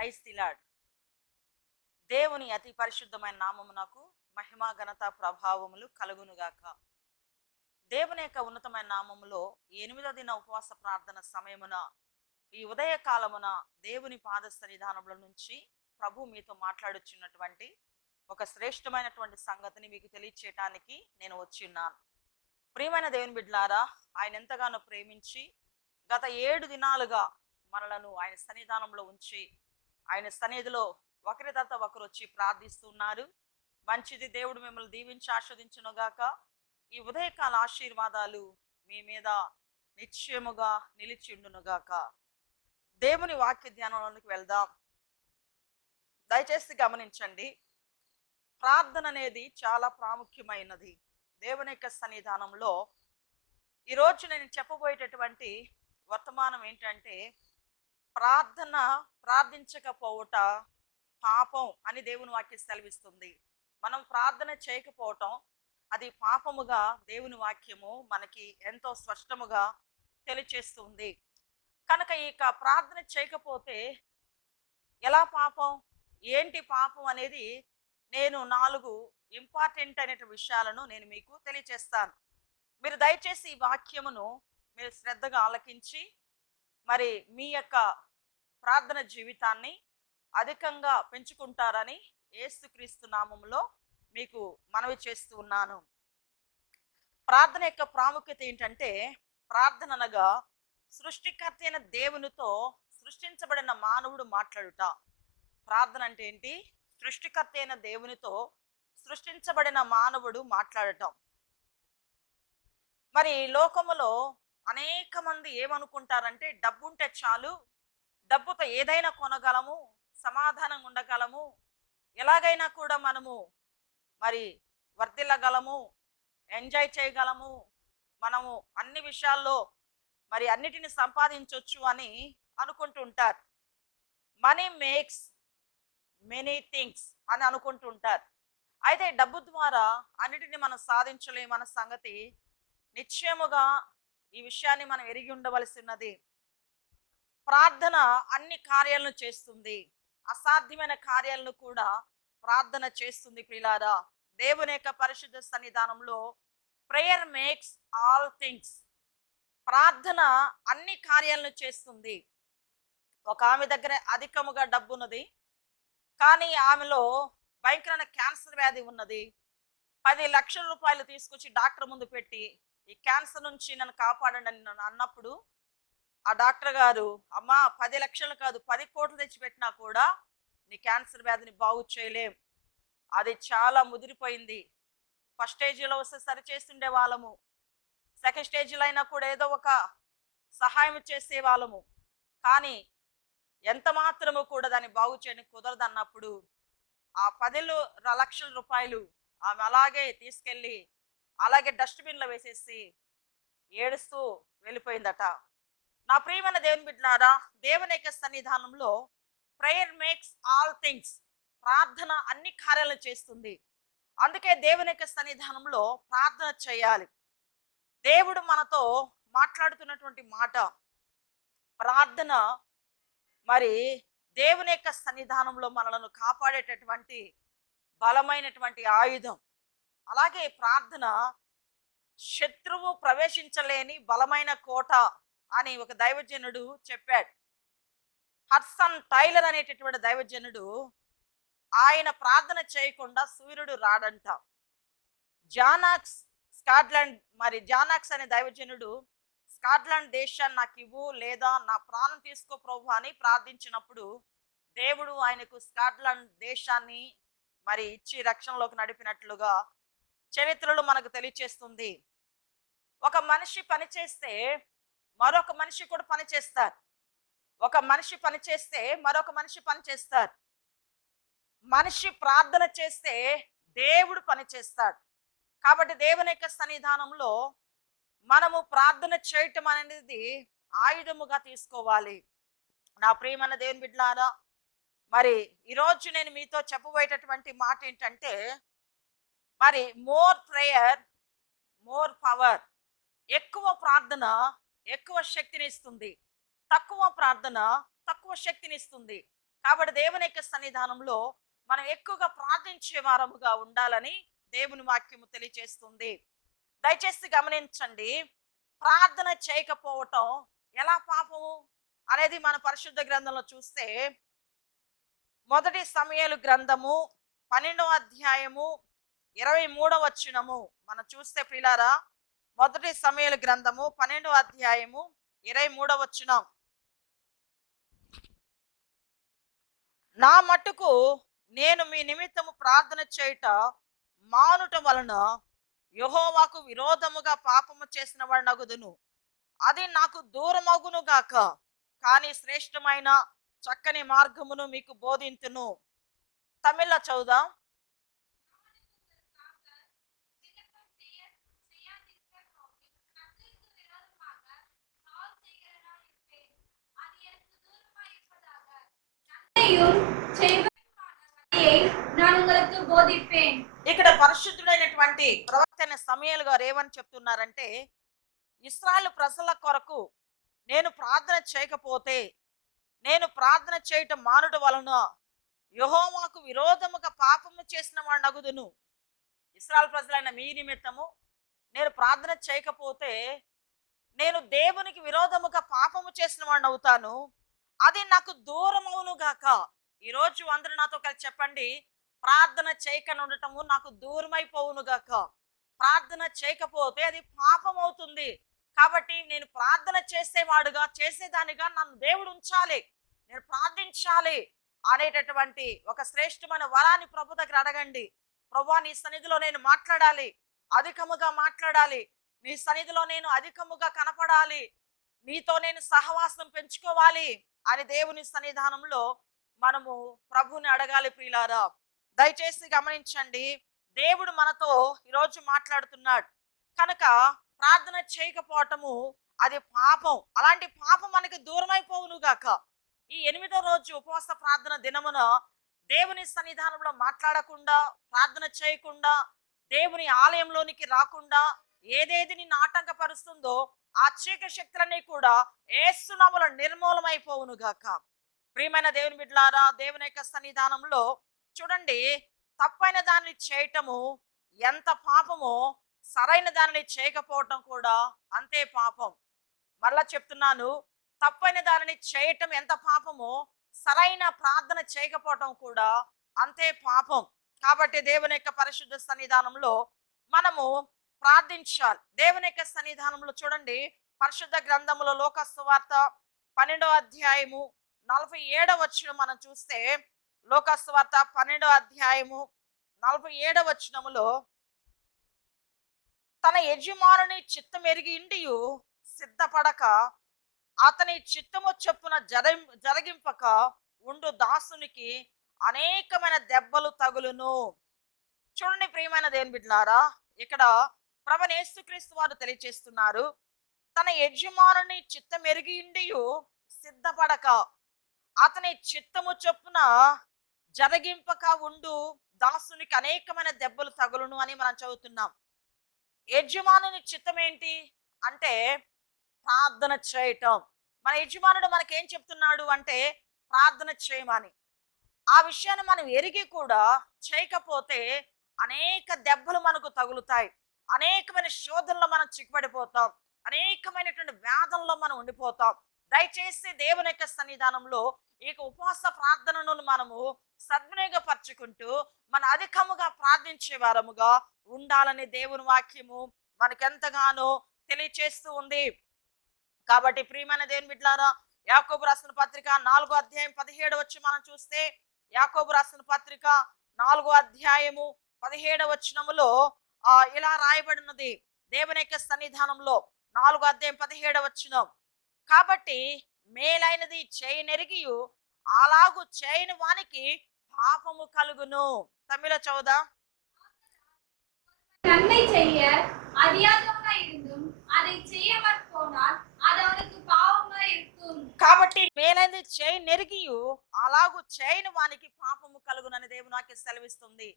Praise the lord. దేవుని అతి పరిశుద్ధమైన నామమునకు మహిమ ఘనత ప్రభావములు కలుగునుగాక. దేవుని యొక్క ఉన్నతమైన నామములో 8వ దిన ఉపవాస ప్రార్థన సమయమున ఈ ఉదయ కాలమున దేవుని పాద సన్నిధానముల నుంచి ప్రభు మీతో మాట్లాడుచున్నటువంటి ఒక శ్రేష్టమైనటువంటి సంగతిని మీకు తెలియచేయటానికి నేను వచ్చి ఉన్నాను. ప్రియమైన దేవుని బిడ్డలారా, ఆయన ఎంతగానో ప్రేమించి గత 7 దినాలుగా మనలను ఆయన సన్నిధానంలో ఉంచి ఆయన సన్నిధిలో ఒకరి తర్వాత ఒకరు వచ్చి ప్రార్థిస్తున్నారు. మంచిది, దేవుడు మిమ్మల్ని దీవించి ఆస్వాదించునుగాక. ఈ ఉదయకాల ఆశీర్వాదాలు మీ మీద నిశ్చయముగా నిలిచి ఉండునుగాక. దేవుని వాక్య ధ్యానంలోకి వెళ్దాం. దయచేసి గమనించండి, ప్రార్థన అనేది చాలా ప్రాముఖ్యమైనది దేవుని యొక్క సన్నిధానంలో. ఈరోజు నేను చెప్పబోయేటటువంటి వర్తమానం ఏంటంటే, ప్రార్థించకపోవట పాపం అని దేవుని వాక్యం సెలవిస్తుంది. మనం ప్రార్థన చేయకపోవటం అది పాపముగా దేవుని వాక్యము మనకి ఎంతో స్పష్టముగా తెలియచేస్తుంది. కనుక ఇక ప్రార్థన చేయకపోతే ఎలా పాపం, ఏంటి పాపం అనేది నేను 4 ఇంపార్టెంట్ అయిన విషయాలను నేను మీకు తెలియచేస్తాను. మీరు దయచేసి ఈ వాక్యమును మీరు శ్రద్ధగా ఆలకించి మరి మీ యొక్క ప్రార్థన జీవితాన్ని అధికంగా పెంచుకుంటారని యేసుక్రీస్తు నామములో మీకు మనవి చేస్తూ ఉన్నాను. ప్రార్థన యొక్క ప్రాముఖ్యత ఏంటంటే, ప్రార్థన అనగా సృష్టికర్త అయిన దేవునితో సృష్టించబడిన మానవుడు మాట్లాడుట. ప్రార్థన అంటే ఏంటి? సృష్టికర్త అయిన దేవునితో సృష్టించబడిన మానవుడు మాట్లాడటం. మరి లోకములో అనేక మంది ఏమనుకుంటారంటే, డబ్బు ఉంటే చాలు, డబ్బుతో ఏదైనా కొనగలము, సమాధానంగా ఉండగలము, ఎలాగైనా కూడా మనము మరి వర్ధిల్లగలము, ఎంజాయ్ చేయగలము, మనము అన్ని విషయాల్లో మరి అన్నిటిని సంపాదించవచ్చు అని అనుకుంటూ ఉంటారు. మనీ మేక్స్ మెనీ థింగ్స్ అని అనుకుంటూ ఉంటారు. అయితే డబ్బు ద్వారా అన్నిటిని మనం సాధించలేమన్న సంగతి నిశ్చయముగా ఈ విషయాన్ని మనం ఎరిగి ఉండవలసినది. ప్రార్థన అన్ని కార్యాలను చేస్తుంది, అసాధ్యమైన కార్యాలను కూడా ప్రార్థన చేస్తుంది. ప్రియులారా, దేవుని యొక్క పరిశుద్ధ సన్నిధానంలో ప్రేయర్ మేక్స్ ఆల్ థింగ్స్. ప్రార్థన అన్ని కార్యాలను చేస్తుంది. ఒక ఆమె దగ్గర అధికముగా డబ్బు ఉన్నది, కానీ ఆమెలో భయంకరమైన క్యాన్సర్ వ్యాధి ఉన్నది. 10 లక్షల రూపాయలు తీసుకొచ్చి డాక్టర్ ముందు పెట్టి, ఈ క్యాన్సర్ నుంచి నన్ను కాపాడండి అని నన్ను అన్నప్పుడు ఆ డాక్టర్ గారు, అమ్మా 10 లక్షలు కాదు 10 కోట్లు తెచ్చిపెట్టినా కూడా నీ క్యాన్సర్ వ్యాధిని బాగు చేయలేం, అది చాలా ముదిరిపోయింది. ఫస్ట్ స్టేజీలో వస్తే సరి చేస్తుండే వాళ్ళము, సెకండ్ స్టేజీలో అయినా కూడా ఏదో ఒక సహాయం చేసే వాళ్ళము, కానీ ఎంత మాత్రము కూడా దాన్ని బాగు చేయడానికి కుదరదు అన్నప్పుడు ఆ 10 లక్షల రూపాయలు ఆమె అలాగే తీసుకెళ్ళి అలాగే డస్ట్బిన్లో వేసేసి ఏడుస్తూ వెళ్ళిపోయిందట. నా ప్రియమైన దేవుని బిడ్డలారా, దేవుని యొక్క సన్నిధానంలో ప్రేయర్ మేక్స్ ఆల్ థింగ్స్. ప్రార్థన అన్ని కార్యాలను చేస్తుంది. అందుకే దేవుని యొక్క సన్నిధానంలో ప్రార్థన చేయాలి. దేవుడు మనతో మాట్లాడుతున్నటువంటి మాట ప్రార్థన. మరి దేవుని యొక్క సన్నిధానంలో మనలను కాపాడేటటువంటి బలమైనటువంటి ఆయుధం. అలాగే ప్రార్థన శత్రువు ప్రవేశించలేని బలమైన కోట అని ఒక దైవజనుడు చెప్పాడు. హడ్సన్ టైలర్ అనేటటువంటి దైవజనుడు, ఆయన ప్రార్థన చేయకుండా సూర్యుడు రాడంట. జానాక్స్ అనే దైవజనుడు, స్కాట్లాండ్ దేశాన్ని నాకు ఇవ్వు లేదా నా ప్రాణం తీసుకో ప్రభు అని ప్రార్థించినప్పుడు దేవుడు ఆయనకు స్కాట్లాండ్ దేశాన్ని మరి ఇచ్చి రక్షణలోకి నడిపినట్లుగా చరిత్రలో మనకు తెలియచేస్తుంది. ఒక మనిషి పనిచేస్తే మరొక మనిషి కూడా పనిచేస్తారు. ఒక మనిషి పనిచేస్తే మరొక మనిషి పనిచేస్తారు. మనిషి ప్రార్థన చేస్తే దేవుడు పనిచేస్తాడు. కాబట్టి దేవుని యొక్క సన్నిధానంలో మనము ప్రార్థన చేయటం అనేది ఆయుధముగా తీసుకోవాలి. నా ప్రియమైన దేవుని బిడ్డలారా, మరి ఈరోజు నేను మీతో చెప్పబోయేటటువంటి మాట ఏంటంటే, మరి మోర్ ప్రేయర్ మోర్ పవర్. ఎక్కువ ప్రార్థన ఎక్కువ శక్తిని ఇస్తుంది, తక్కువ ప్రార్థన తక్కువ శక్తిని ఇస్తుంది. కాబట్టి దేవుని యొక్క సన్నిధానంలో మనం ఎక్కువగా ప్రార్థించే వారముగా ఉండాలని దేవుని వాక్యము తెలియజేస్తుంది. దయచేసి గమనించండి, ప్రార్థన చేయకపోవటం ఎలా పాపము అనేది మన పరిశుద్ధ గ్రంథంలో చూస్తే, మొదటి సమూయేలు గ్రంథము 12వ అధ్యాయము 23వ వచనము మనం చూస్తే ప్రియులారా, మొదటి సమూయేలు గ్రంథము 12వ అధ్యాయము 23వ వచనం, నా మట్టుకు నేను మీ నిమిత్తము ప్రార్థన చేయుట మానుట వలన యెహోవాకు విరోధముగా పాపము చేసిన వాడనగుదును, అది నాకు దూరమగును గాక, కానీ శ్రేష్టమైన చక్కని మార్గమును మీకు బోధింతును. తమిళ్లో చదువుదాం. ఇక్కడ పరిశుద్ధుడైనటువంటి ప్రవక్త అయిన సమూయేలు గారు ఏమని చెప్తున్నారంటే, ఇశ్రాయేలు ప్రజల కొరకు నేను ప్రార్థన చేయకపోతే, నేను ప్రార్థన చేయటం మానుట వలన యెహోవాకు విరోధముగా పాపము చేసిన వాడు నగుదును. ఇశ్రాయేలు ప్రజలైన మీ నిమిత్తము నేను ప్రార్థన చేయకపోతే నేను దేవునికి విరోధముగా పాపము చేసిన వాడిని అవుతాను, అది నాకు దూరం అవును గాక. ఈరోజు అందరూ నాతో కలిసి చెప్పండి, ప్రార్థన చేయకని ఉండటము నాకు దూరమైపోవును గాక. ప్రార్థన చేయకపోతే అది పాపం అవుతుంది. కాబట్టి నేను ప్రార్థన చేసేవాడుగా, చేసేదానిగా నన్ను దేవుడు ఉంచాలి, నేను ప్రార్థించాలి అనేటటువంటి ఒక శ్రేష్టమైన వరాన్ని ప్రభు దగ్గర అడగండి. ప్రభువా, నీ సన్నిధిలో నేను మాట్లాడాలి, అధికముగా మాట్లాడాలి, నీ సన్నిధిలో నేను అధికముగా కనపడాలి, నీతో నేను సహవాసం పెంచుకోవాలి అని దేవుని సన్నిధానంలో మనము ప్రభుని అడగాలి. ప్రియులారా, దయచేసి గమనించండి, దేవుడు మనతో ఈరోజు మాట్లాడుతున్నాడు కనుక ప్రార్థన చేయకపోవటము అది పాపం. అలాంటి పాపం మనకి దూరమైపోవును గాక. ఈ 8వ రోజు ఉపవాస ప్రార్థన దినమున దేవుని సన్నిధానంలో మాట్లాడకుండా, ప్రార్థన చేయకుండా, దేవుని ఆలయంలోనికి రాకుండా ఏదేది నిన్ను ఆటంకపరుస్తుందో ఆ చీకటి శక్తులన్నీ కూడా యేసు నామములో నిర్మూలమైపోవును గాక. ప్రియమైన దేవుని బిడ్డలారా, దేవుని యొక్క సన్నిధానంలో చూడండి, తప్పైన దానిని చేయటము ఎంత పాపమో సరైన దానిని చేయకపోవటం కూడా అంతే పాపం. మళ్ళా చెప్తున్నాను, తప్పైన దానిని చేయటం ఎంత పాపమో సరైన ప్రార్థన చేయకపోవటం కూడా అంతే పాపం. కాబట్టి దేవుని యొక్క పరిశుద్ధ సన్నిధానంలో మనము ప్రార్థించాలి. దేవుని యొక్క సన్నిధానంలో చూడండి, పరిశుద్ధ గ్రంథములో లోకాసు సువార్త 12వ అధ్యాయము 47వ వచనం మనం చూస్తే, లోకాసు సువార్త 12వ అధ్యాయము 47వ వచనములో, తన యజమానుని చిత్తం ఎరిగి ఇండియు సిద్ధపడక అతని చిత్తము చొప్పున జరిగింపక ఉండు దాసునికి అనేకమైన దెబ్బలు తగులును. చూడండి ప్రియమైన దేవుని బిడ్డలారా, ఇక్కడ ప్రభువైన యేసుక్రీస్తు వారు తెలియజేస్తున్నారు, తన యజమానుని చిత్తం ఎరిగి ఇండియు సిద్ధపడక అతని చిత్తము చొప్పున జరిగింపక ఉండు దాసునికి అనేకమైన దెబ్బలు తగులును అని మనం చదువుతున్నాం. యజమానుని చిత్తం ఏంటి అంటే ప్రార్థన చేయటం. మన యజమానుడు మనకేం చెప్తున్నాడు అంటే ప్రార్థన చేయమని. ఆ విషయాన్ని మనం ఎరిగి కూడా చేయకపోతే అనేక దెబ్బలు మనకు తగులుతాయి, అనేకమైన శోధనలో మనం చిక్కుపడిపోతాం, అనేకమైనటువంటి వ్యాధంలో మనం ఉండిపోతాం. దయచేసి దేవుని యొక్క సన్నిధానంలో ఈ ఉపవాస ప్రార్థనను మనము సద్వినియోగపరచుకుంటూ మన అధికముగా ప్రార్థించే వారముగా ఉండాలని దేవుని వాక్యము మనకెంతగానో తెలియచేస్తూ ఉంది. కాబట్టి ప్రియమైన దేవుని బిడ్డలారా, యాకోబు రాసిన పత్రిక 4వ అధ్యాయం 17వ వచనం మనం చూస్తే, యాకోబు రాసిన పత్రిక 4వ అధ్యాయము 17వ వచనములో ఇలా రాయబడినది దేవుని యొక్క సన్నిధానంలో, 4వ అధ్యాయం 17వ వచనం, కాబట్టి మేలైనది చేయనెరిగియు అలాగు చేయని వానికి పాపము కలుగును. తమిళ చౌదా, நன்மை செய்ய அறியாதவனாய் இருந்தும் அதை செய்யாமற் போனால் அது அவனுக்கு பாவமாய் இருக்கும். కాబట్టి మేలైనది చేయనెరిగియు అలాగు చేయని వానికి పాపము కలుగునని దేవుని వాక్యం సెలవిస్తుంది.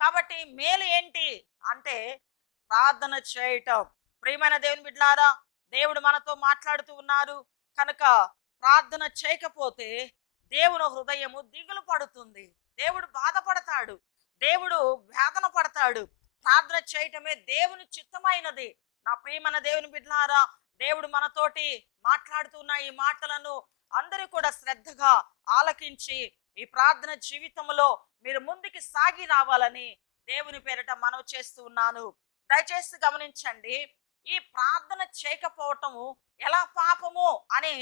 కాబట్టి మేలు ఏంటి అంటే ప్రార్థన చేయటం. ప్రియమైన దేవుని బిడ్డలారా, దేవుడు మనతో మాట్లాడుతూ ఉన్నారు కనుక ప్రార్థన చేయకపోతే దేవుని హృదయము దిగులు పడుతుంది, దేవుడు బాధపడతాడు, దేవుడు వేదన పడతాడు. ప్రార్థన చేయటమే దేవుని చిత్తమైనది. నా ప్రియమైన దేవుని బిడ్డలారా, దేవుడు మనతోటి మాట్లాడుతున్న ఈ మాటలను అందరూ కూడా శ్రద్ధగా ఆలకించి ఈ ప్రార్థన జీవితంలో మీరు ముందుకు సాగి రావాలని దేవుని పేరిట మనవి చేస్తూ ఉన్నాను. దయచేసి గమనించండి, ఈ ప్రార్థన చేయకపోవటము ఎలా పాపము అనే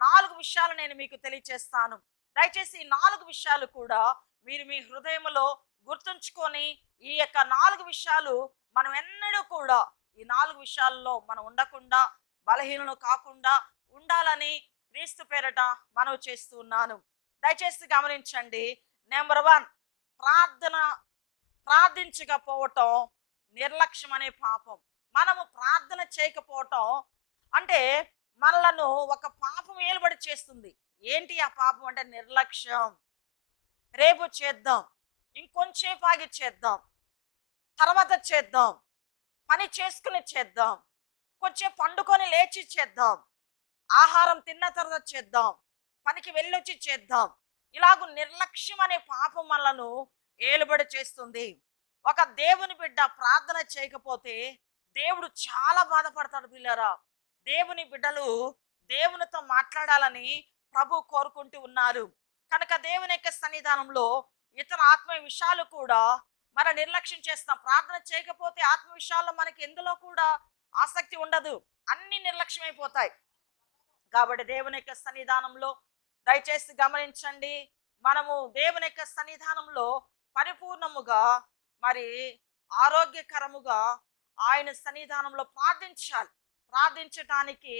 4 విషయాలు నేను మీకు తెలియచేస్తాను. దయచేసి ఈ 4 విషయాలు కూడా మీరు మీ హృదయంలో గుర్తుంచుకొని, ఈ యొక్క 4 విషయాలు మనం ఎన్నడూ కూడా ఈ 4 విషయాల్లో మనం ఉండకుండా, బలహీనలు కాకుండా ఉండాలని క్రీస్తు పేరట మనవి చేస్తూ ఉన్నాను. దయచేసి గమనించండి. నెంబర్ 1, ప్రార్థించకపోవటం నిర్లక్ష్యం అనే పాపం. మనము ప్రార్థన చేయకపోవటం అంటే మనలను ఒక పాపం ఏలుబడి చేస్తుంది. ఏంటి ఆ పాపం అంటే నిర్లక్ష్యం. రేపు చేద్దాం, ఇంకొంచేపు ఆగి చేద్దాం, తర్వాత చేద్దాం, పని చేసుకుని చేద్దాం, కొంచెం పండుకొని లేచి చేద్దాం, ఆహారం తిన్న తర్వాత చేద్దాం, పనికి వెళ్ళొచ్చి చేద్దాం. ఇలాగూ నిర్లక్ష్యం అనే పాపం మనలను ఏలుబడి చేస్తుంది. ఒక దేవుని బిడ్డ ప్రార్థన చేయకపోతే దేవుడు చాలా బాధపడతాడు పిల్లరా. దేవుని బిడ్డలు దేవునితో మాట్లాడాలని ప్రభు కోరుకుంటూ ఉన్నారు కనుక దేవుని యొక్క సన్నిధానంలో ఇతర ఆత్మీయ విషయాలు కూడా మన నిర్లక్ష్యం చేస్తాం. ప్రార్థన చేయకపోతే ఆత్మ విషయాల్లో మనకి ఎందులో కూడా ఆసక్తి ఉండదు, అన్ని నిర్లక్ష్యం అయిపోతాయి. కాబట్టి దేవుని యొక్క సన్నిధానంలో దయచేసి గమనించండి, మనము దేవుని యొక్క సన్నిధానంలో పరిపూర్ణముగా మరి ఆరోగ్యకరముగా ఆయన సన్నిధానంలో ప్రార్థించాలి. ప్రార్థించటానికి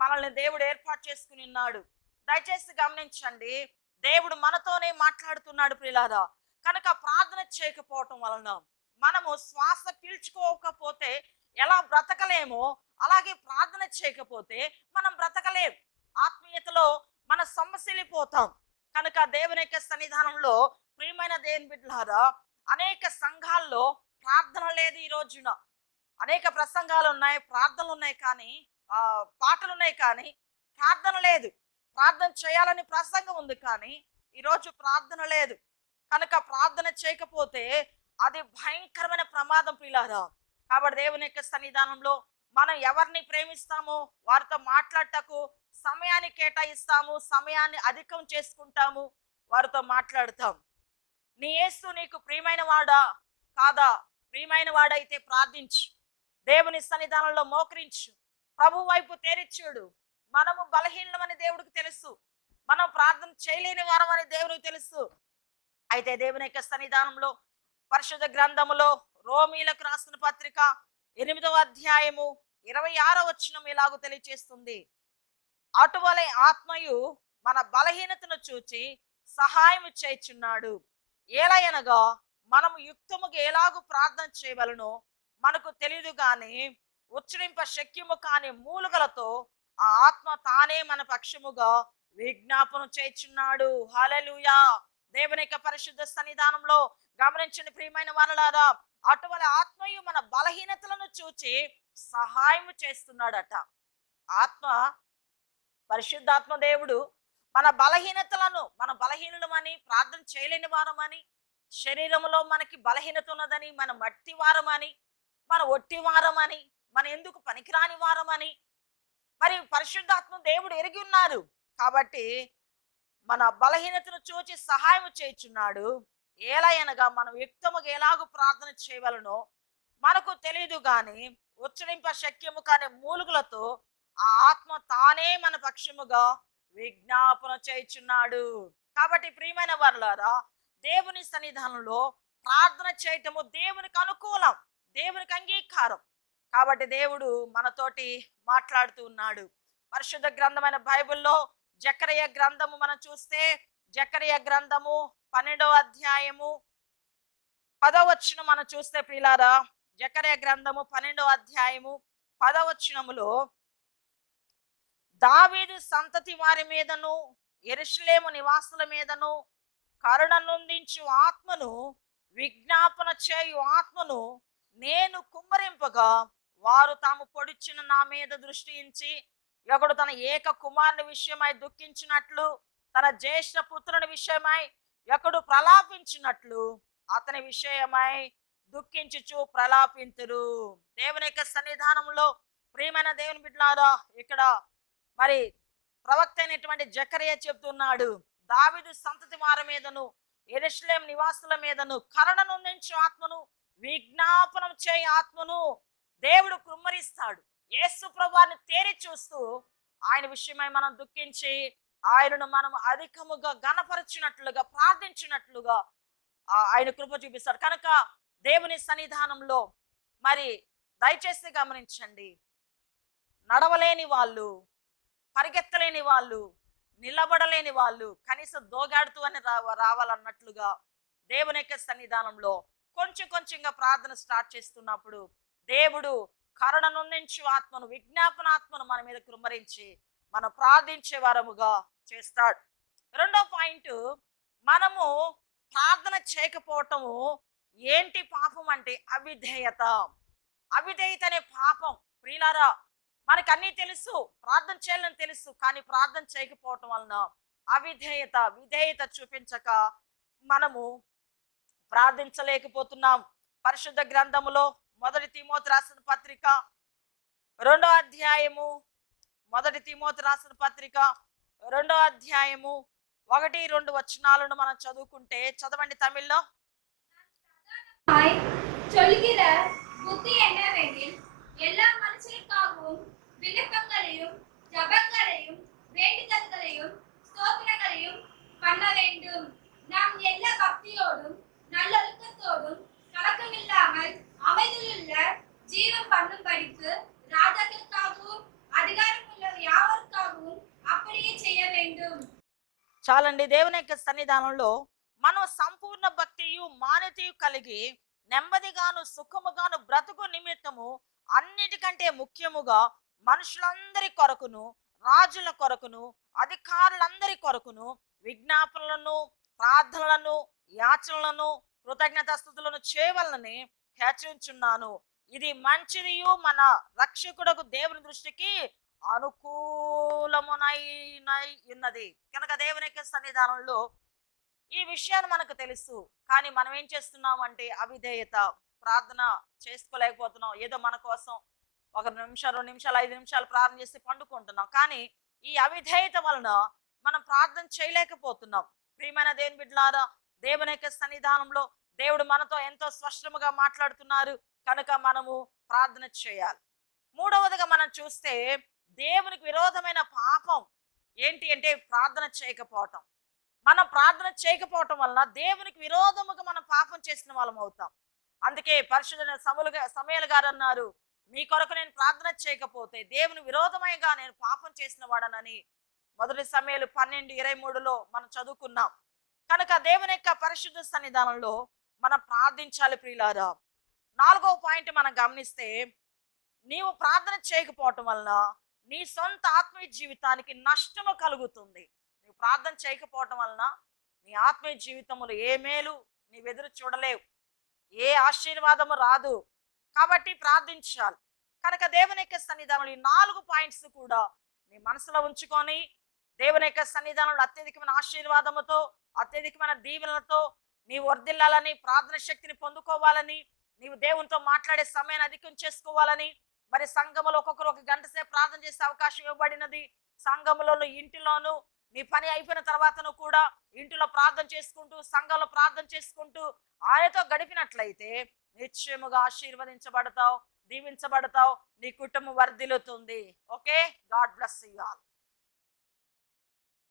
మనల్ని దేవుడు ఏర్పాటు చేసుకుని ఉన్నాడు. దయచేసి గమనించండి, దేవుడు మనతోనే మాట్లాడుతున్నాడు ప్రియులారా. కనుక ప్రార్థన చేయకపోవటం వలన మనము శ్వాస పీల్చుకోకపోతే ఎలా బ్రతకలేమో, అలాగే ప్రార్థన చేయకపోతే మనం బ్రతకలేం. ఆత్మీయతలో మన సమస్యలిపోతాం. కనుక దేవుని యొక్క సన్నిధానంలో ప్రియమైన దేవుని బిడ్డలారా, అనేక సంఘాల్లో ప్రార్థన లేదు. ఈ రోజున అనేక ప్రసంగాలు ఉన్నాయి, ప్రార్థనలు ఉన్నాయి, కానీ పాటలు ఉన్నాయి, కానీ ప్రార్థన లేదు. ప్రార్థన చేయాలని ప్రసంగం ఉంది, కానీ ఈరోజు ప్రార్థన లేదు. కనుక ప్రార్థన చేయకపోతే అది భయంకరమైన ప్రమాదం ప్రియులారా. కాబట్టి దేవుని యొక్క సన్నిధానంలో మనం ఎవరిని ప్రేమిస్తామో వారితో మాట్లాడటకు సమయాన్ని కేటాయిస్తాము, సమయాన్ని అధికం చేసుకుంటాము, వారితో మాట్లాడతాం. నీ యేసు నీకు ప్రియమైన వాడా కాదా? ప్రియమైన వాడైతే ప్రార్థించు, దేవుని సన్నిధానంలో మోకరించు, ప్రభు వైపు తేరిచ్చుడు. మనము బలహీనమని దేవుడికి తెలుసు, మనం ప్రార్థన చేయలేని వారం అని దేవునికి తెలుసు. అయితే దేవుని యొక్క సన్నిధానంలో పరిశుద్ధ గ్రంథములో రోమీలకు రాసిన పత్రిక 8వ అధ్యాయము 26వ వచనం ఇలాగూ తెలియచేస్తుంది, అటువలే ఆత్మయు మన బలహీనతను చూచి సహాయం చేయుచున్నాడు. ఏలయనగా మనము యుక్తముగా ఎలాగూ ప్రార్థన చేయవలనో మనకు తెలియదు, గాని ఉచ్చరింప శక్యము కాని మూలుగలతో ఆ ఆత్మ తానే మన పక్షముగా విజ్ఞాపన చేయుచున్నాడు. హల్లెలూయా. దేవుని యొక్క పరిశుద్ధ సన్నిధానంలో గమనించండి ప్రియమైన వారలారా, అటువల ఆత్మయు మన బలహీనతలను చూచి సహాయం చేస్తున్నాడట. ఆత్మ, పరిశుద్ధాత్మ దేవుడు మన బలహీనతలను, మన బలహీనమని, ప్రార్థన చేయలేని వారమని, శరీరంలో మనకి బలహీనత ఉన్నదని, మన మట్టి వారమని, మన ఒట్టి వారమని, మన ఎందుకు పనికిరాని వారమని మరి పరిశుద్ధాత్మ దేవుడు ఎరిగి ఉన్నారు. కాబట్టి మన బలహీనతను చూచి సహాయం చేయుచున్నాడు. ఏలయనగా మనం యుక్తముగా ఎలాగూ ప్రార్థన చేయవలనో మనకు తెలియదు, గాని ఉచ్చరింప శక్యము కాని మూలుగులతో ఆ ఆత్మ తానే మన పక్షముగా విజ్ఞాపన చేయుచున్నాడు. కాబట్టి ప్రియమైన వారలారా, దేవుని సన్నిధానంలో ప్రార్థన చేయటము దేవునికి అనుకూలం, దేవునికి అంగీకారం. కాబట్టి దేవుడు మనతోటి మాట్లాడుతూ ఉన్నాడు. పరిశుద్ధ గ్రంథమైన బైబిల్లో జకరియా గ్రంథము మనం చూస్తే, జకరియా గ్రంథము 12వ అధ్యాయము 10వ వచనం మనం చూస్తే ప్రియులారా, జకరియా గ్రంథము 12వ అధ్యాయము 10వ వచనములో దావీదు సంతతి వారి మీదను యెరూషలేము నివాసుల మీదను కరుణ నొందించు ఆత్మను, విజ్ఞాపన చేయు ఆత్మను నేను కుమ్మరింపగా వారు తాము పొడిచిన నా మీద దృష్టి ఉంచి ఒకడు తన ఏక కుమారుని విషయమై దుఃఖించినట్లు తన జ్యేష్ఠ పుత్రుని విషయమై ఒకడు ప్రలాపించినట్లు అతని విషయమై దుఃఖించుచు ప్రలాపింతురు. దేవుని యొక్క సన్నిధానంలో ప్రియమైన దేవుని బిడ్డలారా, ఇక్కడ మరి ప్రవక్త అయినటువంటి జకరియా చెప్తున్నాడు, దావీదు సంతతి వారి మీదను యెరూషలేము నివాసుల మీదను కరుణ నొందించు ఆత్మను, విజ్ఞాపనం చేయ ఆత్మను దేవుడు కుమ్మరిస్తాడు. యేసు ప్రభువాన్ని తేరి చూస్తూ ఆయన విషయమై మనం దుఃఖించి ఆయనను మనం అధికముగా గణపరచినట్లుగా ప్రార్థించినట్లుగా ఆయన కృప చూపిస్తాడు. కనుక దేవుని సన్నిధానంలో మరి దయచేసి గమనించండి, నడవలేని వాళ్ళు, పరిగెత్తలేని వాళ్ళు, నిలబడలేని వాళ్ళు కనీసం దోగాడుతూ అని రావాలన్నట్లుగా దేవుని యొక్క సన్నిధానంలో కొంచెం కొంచెంగా ప్రార్థన స్టార్ట్ చేస్తున్నప్పుడు దేవుడు కరుణ నొందించు ఆత్మను, విజ్ఞాపనాత్మను మన మీద కుమ్మరించి మనం ప్రార్థించే వారముగా చేస్తాడు. రెండో పాయింట్, మనము ప్రార్థన చేయకపోవటము ఏంటి పాపం అంటే అవిధేయత. అవిధేయత అనే పాపం ప్రియులారా, మనకు అన్నీ తెలుసు, ప్రార్థన చేయాలని తెలుసు, కానీ ప్రార్థన చేయకపోవటం వలన విధేయత చూపించక మనము ప్రార్థించలేకపోతున్నాం. పరిశుద్ధ గ్రంథములో 1 తిమోతి రాసిన పత్రిక 2వ అధ్యాయము 1 తిమోతి రాసిన పత్రిక 2వ అధ్యాయము 1-2 వచనాలను మనం చదువుకుంటే, చదవండి తమిళ్లో. சொல்லுகிற புத்தி என்னவெனில், எல்லா மனுஷருக்காகவும் விண்ணப்பங்களையும் ஜெபங்களையும் வேண்டுதல்களையும் ஸ்தோத்திரங்களையும் பண்ண வேண்டும். நாம் எல்லா பக்தியோடும் நல்லொழுக்கத்தோடும் கலக்கமில்லாமல் அமைதியுள்ள ஜீவன் பண்ணும்படிக்கு ராஜாக்களுக்காகவும் அதிகாரமுள்ள யாவருக்காகவும் அப்படியே செய்ய வேண்டும். చాలండి. దేవుని యొక్క సన్నిధానంలో మనం సంపూర్ణ భక్తియు మాన్యతయు కలిగి నెమ్మదిగాను సుఖముగాను బ్రతుకు నిమిత్తము అన్నిటికంటే ముఖ్యముగా మనుషులందరి కొరకును, రాజుల కొరకును, అధికారులందరి కొరకును విజ్ఞాపనలను, ప్రార్థనలను, యాచనలను, కృతజ్ఞతాస్తుతులను చేయవలనని హెచ్చరించున్నాను. ఇది మంచిదియు మన రక్షకుడకు దేవుని దృష్టికి అనుకూలమునై ఉన్నది. కనుక దేవుని యొక్క సన్నిధానంలో ఈ విషయాన్ని మనకు తెలుసు, కానీ మనం ఏం చేస్తున్నాం అంటే అవిధేయత. ప్రార్థన చేసుకోలేకపోతున్నాం. ఏదో మన కోసం 1 నిమిషం, 2 నిమిషాలు, 5 నిమిషాలు ప్రార్థన చేసి పండుకుంటున్నాం, కానీ ఈ అవిధేయత వలన మనం ప్రార్థన చేయలేకపోతున్నాం. ప్రియమైన దేవుని బిడ్డలారా, దేవుని యొక్క సన్నిధానంలో దేవుడు మనతో ఎంతో స్పష్టముగా మాట్లాడుతున్నారు. కనుక మనము ప్రార్థన చేయాలి. మూడవదిగా మనం చూస్తే, దేవునికి విరోధమైన పాపం ఏంటి అంటే ప్రార్థన చేయకపోవటం. మనం ప్రార్థన చేయకపోవటం వలన దేవునికి విరోధముగా మనం పాపం చేసిన వాళ్ళం అవుతాం. అందుకే పరిశుద్ధ సమూయేలు గారు అన్నారు, మీ కొరకు నేను ప్రార్థన చేయకపోతే దేవుని విరోధమైగా నేను పాపం చేసిన వాడనని 1 సమూయేలు 12:23లో మనం చదువుకున్నాం. కనుక దేవుని యొక్క పరిశుద్ధ సన్నిధానంలో మనం ప్రార్థించాలి ప్రియులారా. 4వ పాయింట్ మనం గమనిస్తే, నీవు ప్రార్థన చేయకపోవటం వలన నీ సొంత ఆత్మీయ జీవితానికి నష్టము కలుగుతుంది. నీవు ప్రార్థన చేయకపోవటం వలన నీ ఆత్మీయ జీవితంలో ఏ మేలు నీవు ఎదురు చూడలేవు, ఏ ఆశీర్వాదము రాదు. కాబట్టి ప్రార్థించాలి. కనుక దేవుని యొక్క సన్నిధానంలో ఈ 4 పాయింట్స్ కూడా నీ మనసులో ఉంచుకొని దేవుని యొక్క సన్నిధానంలో అత్యధికమైన ఆశీర్వాదముతో, అత్యధికమైన దీవెనలతో నీవు వర్ధిల్లాలని, ప్రార్థన శక్తిని పొందుకోవాలని, నీవు దేవునితో మాట్లాడే సమయాన్ని అధికం చేసుకోవాలని, మరి సంఘములో ఒక్కొక్కరు 1 గంట సేపు ప్రార్థన చేసే అవకాశం ఇవ్వబడినది. సంఘములోను, ఇంటిలోను నీ పని అయిపోయిన తర్వాతను కూడా ఇంటిలో ప్రార్థన చేసుకుంటూ, సంఘంలో ప్రార్థన చేసుకుంటూ ఆయనతో గడిపినట్లయితే నిశ్చయముగా ఆశీర్వదించబడతావు, దీవించబడతావు, నీ కుటుంబం వర్ధిల్లుతుంది. Okay, God bless you all.